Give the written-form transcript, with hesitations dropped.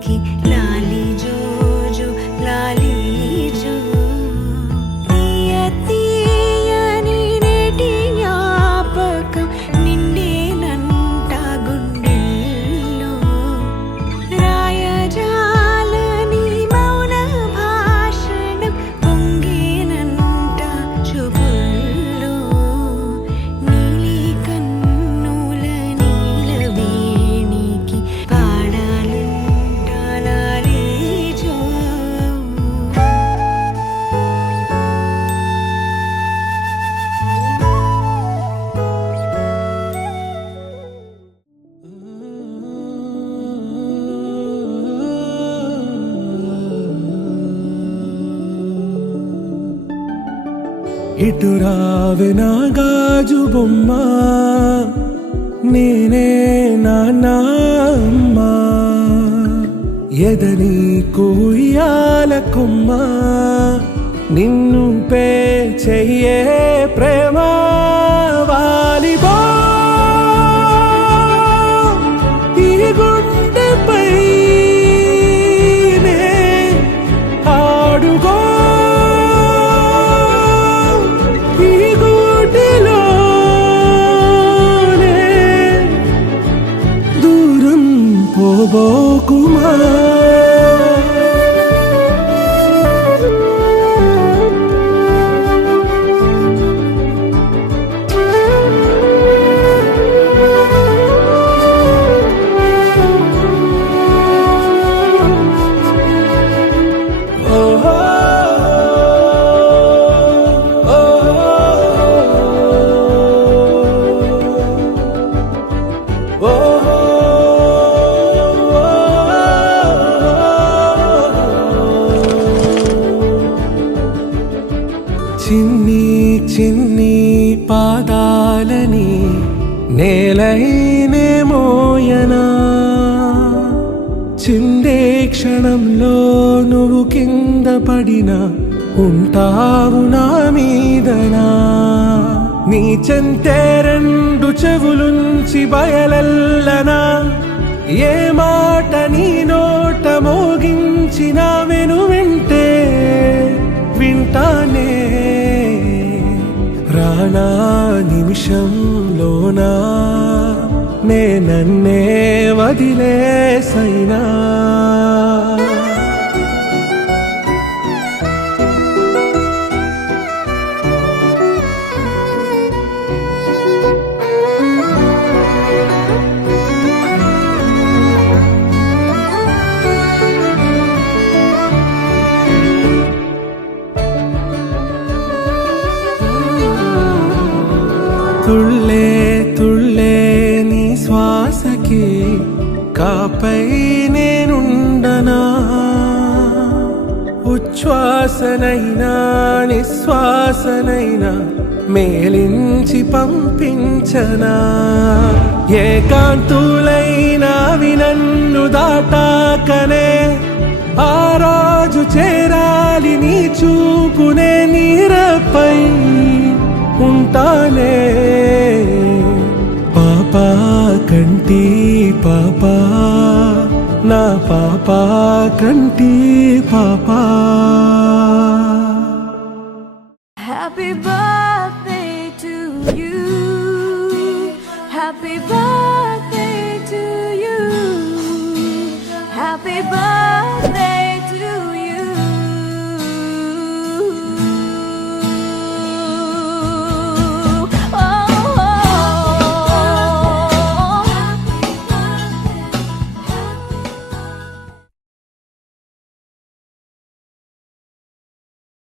की लाली जो जो लाली जो తీయ తీయని నేటి జ్ఞాపకం నిండేనంట గుండెల్లో రాయజాలని మౌన భాషణం పొంగేనంట చూపుల్లో నీలి కన్నుల నీలవేణికి పాడాలంట లాలి జో ఇటు రావే నా గాజు బొమ్మ నేనే నాన్న అమ్మ ఎదని కుయ్యాల కొమ్మ నిన్ను పే చెయ్యే ప్రేమ వాలిబా ఈ గుండెపై ఆడుగో పోబోకుమా చిన్ని చిన్ని పాదాలని నేలైనే మోయనా చిందే క్షణంలో నువ్వు కింద పడినా ఉంటావు నా మీదనా నీ చెంతే రెండు చెవులుంచి బయలెల్లనా ఏ మాట నీ నోట మోగించిన వెను వింటే వింటానే రానా నిమిషంలోనా నే నన్నే వదిలేసైనా తుళ్ళే తుళ్ళే నీ శ్వాసకి కాపై నేనుండనా ఉచ్ఛ్వాసనైనా నిశ్వాసనైనా మేలించి పంపించనా ఏకాంతులైనా వినన్ను దాటాకనే ఆ రోజు చేరాలి నీ చూపునే నీరపై ఉంటానే పాపా కంటి పాపా నా పాపా కంటి పాపా Happy birthday to you. Happy birthday to you. Happy birthday.